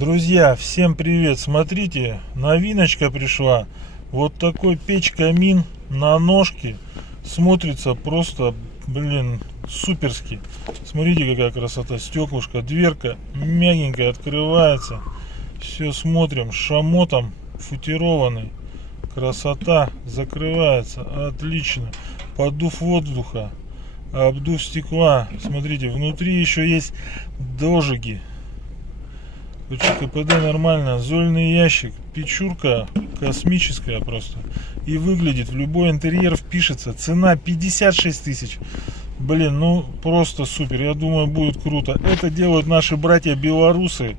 Друзья, всем привет! Смотрите, новиночка пришла. Вот такой печь-камин на ножке. Смотрится просто, суперски. Смотрите, какая красота. Стеклышко, дверка мягенькая открывается. Все смотрим, шамотом футированный. Красота, закрывается. Отлично. Поддув воздуха, обдув стекла. Смотрите, внутри еще есть дожиги. КПД нормально, зольный ящик, печурка космическая просто. И выглядит, в любой интерьер впишется. Цена 56 тысяч. Ну просто супер, я думаю, будет круто. Это делают наши братья белорусы.